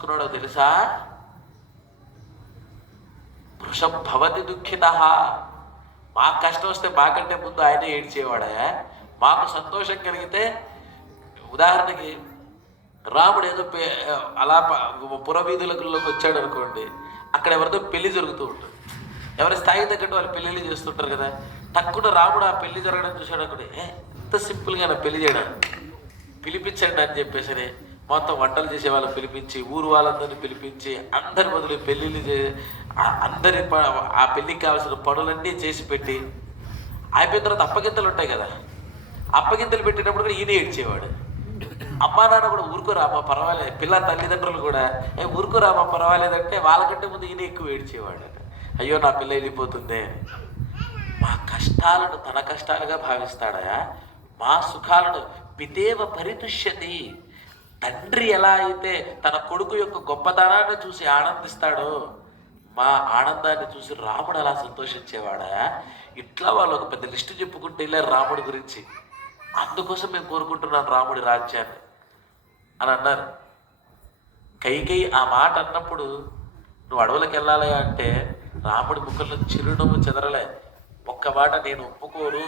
చూసుకున్నాడో తెలుసా? వృషభవతి దుఃఖిత. మాకు కష్టం వస్తే మాకంటే ముందు ఆయనే ఏడ్చేవాడా? మాకు సంతోషం కలిగితే, ఉదాహరణకి రాముడు ఏదో అలా పురవీధులలోకి వచ్చాడు అనుకోండి, అక్కడ ఎవరితో పెళ్లి జరుగుతూ ఉంటుంది. ఎవరి స్థాయి తగ్గట్టు వాళ్ళు పెళ్ళిళ్ళు చేస్తుంటారు కదా. తక్కువ రాముడు ఆ పెళ్లి జరగడం చూశాడు అనుకోండి, ఎంత సింపుల్గా నా పెళ్లి చేయడం, పిలిపించండి అని చెప్పేసి మొత్తం వంటలు చేసే వాళ్ళని పిలిపించి, ఊరు వాళ్ళందరినీ పిలిపించి, అందరి బదులు పెళ్ళిళ్ళు అందరి ఆ పెళ్ళికి కావాల్సిన పనులన్నీ చేసి పెట్టి అయిపోయిన తర్వాత అప్పగింతలు ఉంటాయి కదా, అప్పగింతలు పెట్టేటప్పుడు కూడా ఈయన ఏడ్చేవాడు. అమ్మా నాన్న కూడా ఊరుకోరామా పర్వాలేదు, పిల్ల తల్లిదండ్రులు కూడా ఊరుకోరామా పర్వాలేదంటే వాళ్ళకంటే ముందు ఈయన ఎక్కువ ఏడ్చేవాడు. అయ్యో నా పిల్ల వెళ్ళిపోతుందే. మా కష్టాలను తన కష్టాలుగా భావిస్తాడా? మా సుఖాలను పితేవ పరితుష్యతి. తండ్రి ఎలా అయితే తన కొడుకు యొక్క గొప్పతనాన్ని చూసి ఆనందిస్తాడో, మా ఆనందాన్ని చూసి రాముడు అలా సంతోషించేవాడా? ఇట్లా వాళ్ళు ఒక పెద్ద లిస్టు చెప్పుకుంటూ వెళ్ళారు రాముడి గురించి. అందుకోసం మేము కోరుకుంటున్నాను రాముడి రాజ్యాన్ని అని అన్నారు. కైకేయి ఆ మాట అన్నప్పుడు నువ్వు అడవులకు వెళ్ళాలి అంటే రాముడి ముఖంలో చిరునవ్వు చెదరలే. ఒక్క మాట, నేను ఒప్పుకోను,